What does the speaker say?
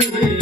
Oh